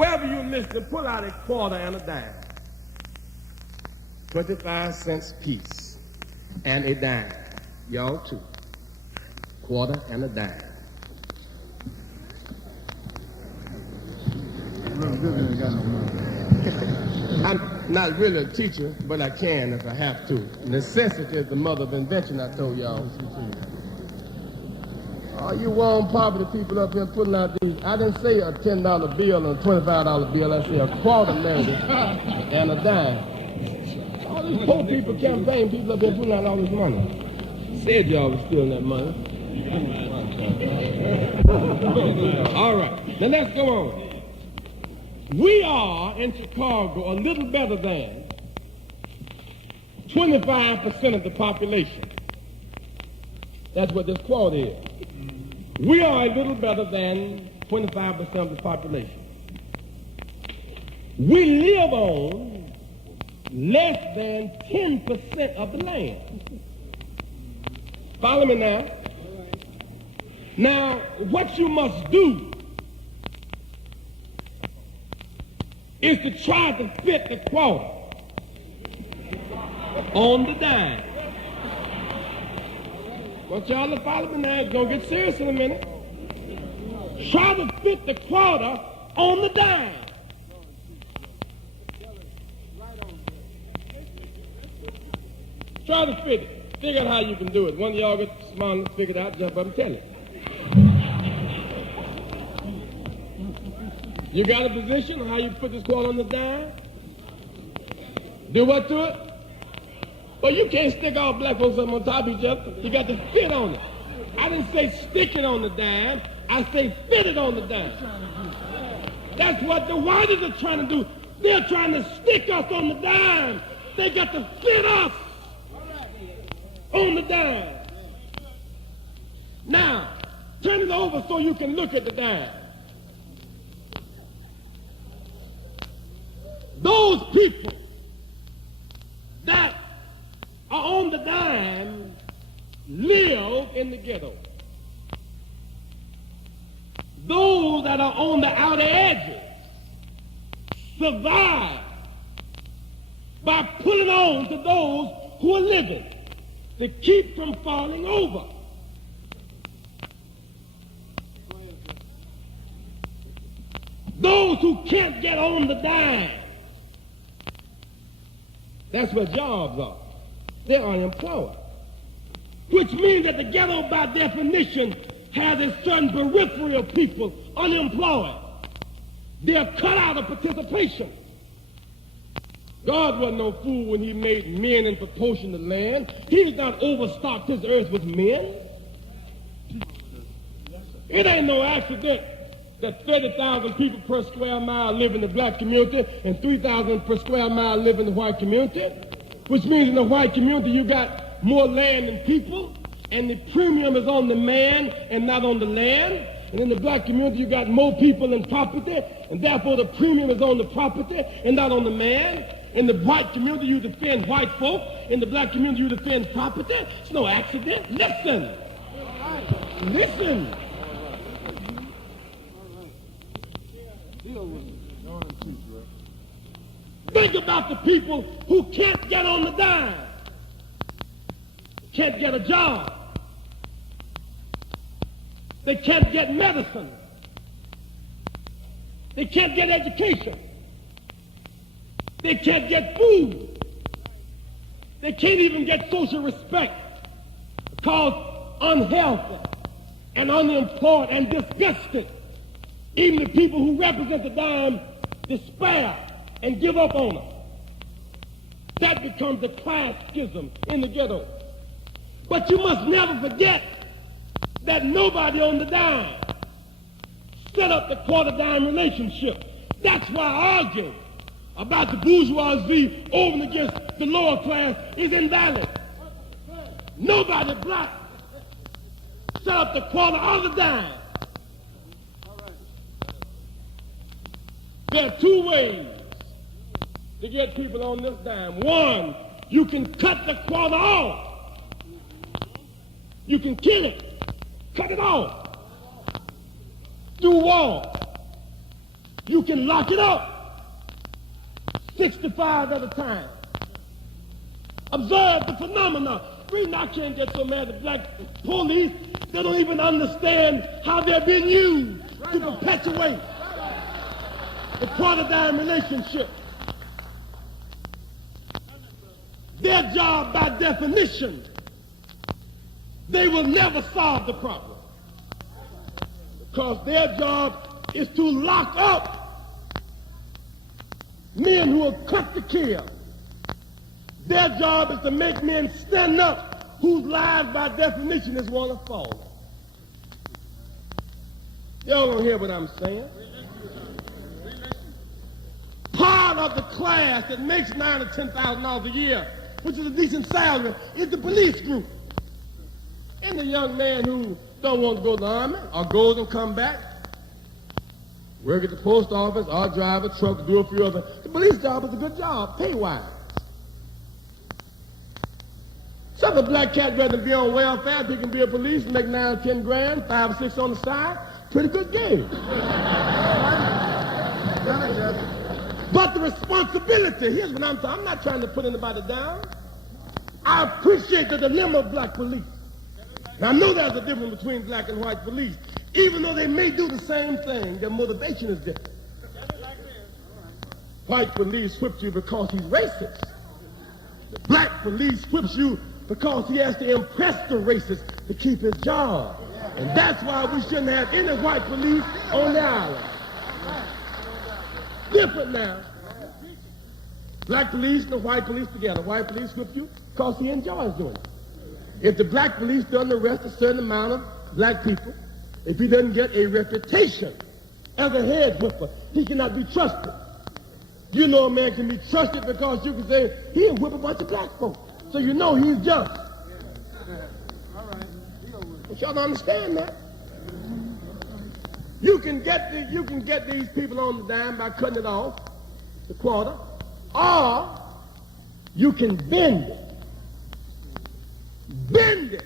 Wherever you listen, pull out a quarter and a dime. 25 cents piece and a dime. Y'all too. Quarter and a dime. I'm not really a teacher, but I can if I have to. Necessity is the mother of invention, I told y'all. All you warm poverty people up here putting out these, I didn't say a $10 bill and a $25 bill, I said a quarter measure and a dime. All these poor people, campaign people up here putting out all this money. Said y'all was stealing that money. All right, now let's go on. We are in Chicago a little better than 25% of the population. That's what this quote is. We are a little better than 25% of the population. We live on less than 10% of the land. Follow me now. Now, what you must do is to try to fit the quarter on the dime. Want y'all to follow me now. It's going to get serious in a minute. Try to fit the quarter on the dime. Try to fit it. Figure out how you can do it. One of y'all get smart enough to figure it out, jump up and tell it. You got a position on how you put this quarter on the dime? Do what to it? Well, you can't stick all black folks up on top of each other. You got to fit on it. I didn't say stick it on the dime. I say fit it on the dime. That's what the whites are trying to do. They're trying to stick us on the dime. They got to fit us on the dime. Now, turn it over so you can look at the dime. Those people that are on the dime live in the ghetto. Those that are on the outer edges survive by pulling on to those who are living to keep from falling over. Those who can't get on the dime, that's what jobs are. They're unemployed. Which means that the ghetto, by definition, has a certain periphery of people unemployed. They're cut out of participation. God wasn't no fool when he made men in proportion to land. He did not overstock this earth with men. It ain't no accident that 30,000 people per square mile live in the black community and 3,000 per square mile live in the white community, which means in the white community you got more land than people, and the premium is on the man and not on the land. And in the black community you got more people than property, and therefore the premium is on the property and not on the man. In the white community you defend white folk, in the black community you defend property. It's no accident. Listen. Listen. Think about the people who can't get on the dime, can't get a job, they can't get medicine, they can't get education, they can't get food, they can't even get social respect because unhealthy and unemployed and disgusted. Even the people who represent the dime despair and give up on them. That becomes a class schism in the ghetto. But you must never forget that nobody on the dime set up the quarter dime relationship. That's why arguing about the bourgeoisie over and against the lower class is invalid. Nobody black set up the quarter or the dime. There are two ways to get people on this dime. One, you can cut the quarter off. You can kill it. Cut it off. Through war. You can lock it up 65 at a time. Observe the phenomena. Reason I can't get so mad at black police, they don't even understand how they're being used to perpetuate the paradigm relationship. Their job, by definition, they will never solve the problem, because their job is to lock up men who are cut to kill. Their job is to make men stand up whose lives, by definition, is want to fall. Y'all don't hear what I'm saying? Part of the class that makes $9,000 or $10,000 a year, which is a decent salary, is the police group. And the young man who don't want to go to the army or goes and come back, work at the post office or drive a truck, do a few other. The police job is a good job, pay-wise. Some of the black cats rather than be on welfare, if he can be a police, make 9 or 10 grand, 5 or 6 on the side, pretty good game. But the responsibility, here's what I'm talking. I'm not trying to put anybody down. I appreciate the dilemma of black police. Now, I know there's a difference between black and white police. Even though they may do the same thing, their motivation is different. White police whips you because he's racist. The black police whips you because he has to impress the racist to keep his job. And that's why we shouldn't have any white police on the island. Different now. Black police and the white police together. White police whip you because he enjoys doing it. If the black police doesn't arrest a certain amount of black people, if he doesn't get a reputation as a head whipper, he cannot be trusted. You know a man can be trusted because you can say, he'll whip a bunch of black folks. So you know he's just. But y'all don't understand that. You can get these people on the dime by cutting it off, the quarter, or you can bend it. Bend it.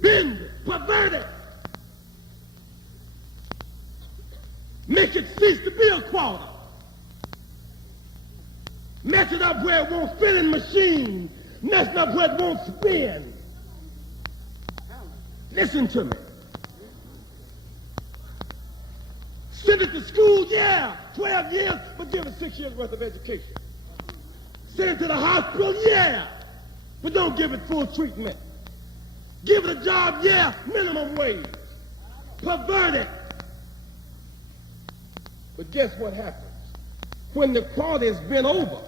Bend it. Pervert it. Make it cease to be a quarter. Mess it up where it won't fit in machines. Mess it up where it won't spin. Listen to me. Send it to school, yeah, 12 years, but give it 6 years worth of education. Send it to the hospital, yeah, but don't give it full treatment. Give it a job, yeah, minimum wage. Pervert it. But guess what happens? When the quarter is bent over,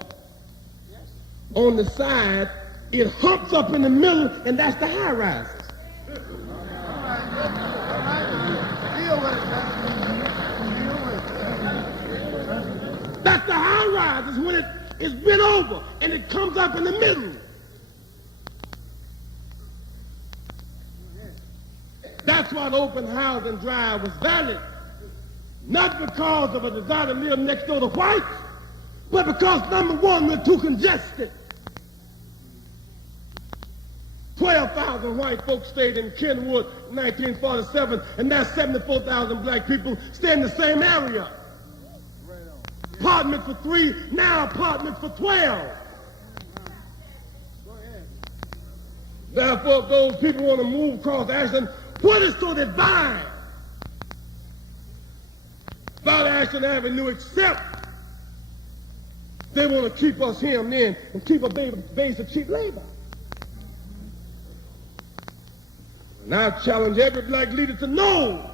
on the side, it humps up in the middle, and that's the high rises. That's the high rises when it is bent over and it comes up in the middle. That's why the open housing drive was valid. Not because of a desire to live next door to whites, but because, number one, we're too congested. 12,000 white folks stayed in Kenwood in 1947, and now 74,000 black people stay in the same area. Apartment for 3, now apartment for 12. Therefore, if those people want to move across Ashland, what is so divine about Ashland Avenue except they want to keep us hemmed in and keep a base of cheap labor? And I challenge every black leader to know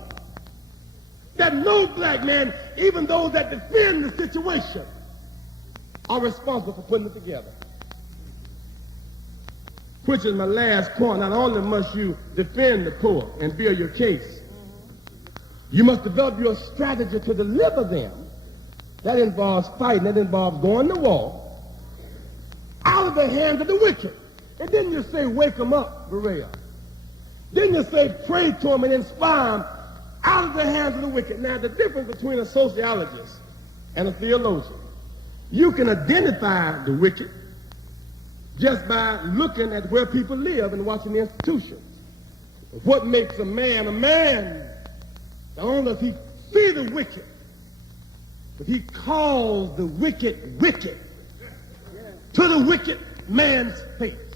that no black man, even those that defend the situation, are responsible for putting it together. Which is my last point. Not only must you defend the poor and build your case, you must develop your strategy to deliver them. That involves fighting. That involves going to war out of the hands of the wicked. It didn't just say wake them up, Berea. Didn't just say pray to them and inspire them out of the hands of the wicked. Now, the difference between a sociologist and a theologian, you can identify the wicked just by looking at where people live and watching the institutions. What makes a man a man? Not only does he see the wicked, but he called the wicked wicked to the wicked man's face.